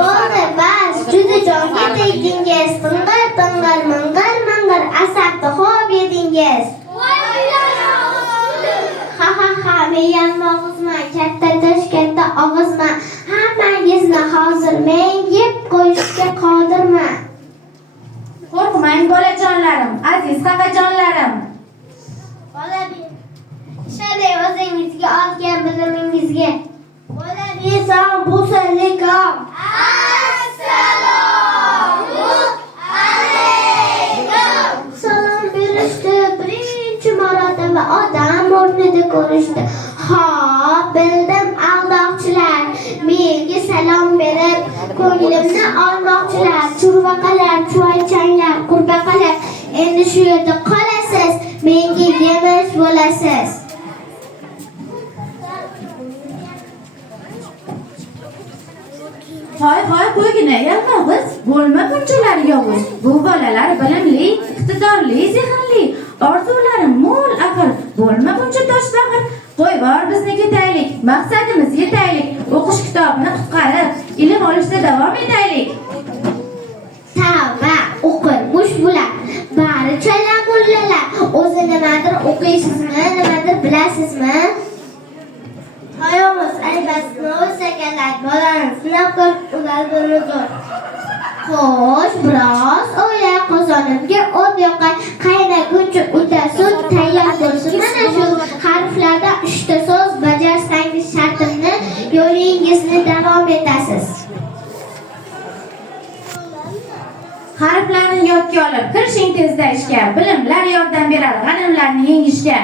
Bo'ldi, bas, juda jonga tegdingiz. Tingar, tingar, mingar, mingar, asabni xo'p yedingiz. Ha, men og'izman, katta tish, katta og'izman. Hammangizni hozir men yeb qo'yishga qodirman. Qo'rqmang bolajonlarim, aziz xafajonlarim. Bola ishoning o'zingizga olgan bilimingizga. Bola beson bu so'zlikam. Assalomu alaykum. Salom berishdi, birinchi marotaba odam o'rnida ko'rishdi. Xo'p, bildim aldoqchilar. Menga salom berib, ko'nglimni olmoqchilar. Churvaqalar, chuvaychanglar, qurbaqalar. Endi shu yerda qolasiz, menga yemish bo'lasiz. Hoy, qo'ygina, yalmog'iz, bo'lma bunchalar yovuz. Bu bolalar bilimli, iqtidorli, zehnli, orzulari mo'l axir. Bo'lma buncha toshbag'ir. Qo'y bor bizni ketaylik, maqsadimiz yetaylik. O'qish kitobini qutqarib, ilm olishda davom etaylik. Tavba, o'qirmush bular. Bari chala mullalar. O'zi nimadir o'qiysizmi, nimadir bilasizmi? Hayomuz albatta o'saganlar, bolani sinab ko'rib ularni zo'r. Xo'sh, biroz o'ylay qozonimga o't yoqay, qaynaguncha o'ta sut tayyor bo'lsin. Mana shu harflarda 3 ta so'z bajarsangiz shartimni, yo'lingizni davom etasiz. Harflarni yodga olib, kirishing tezda ishga. Bilimlar yordam berar g'animlarni yengishga.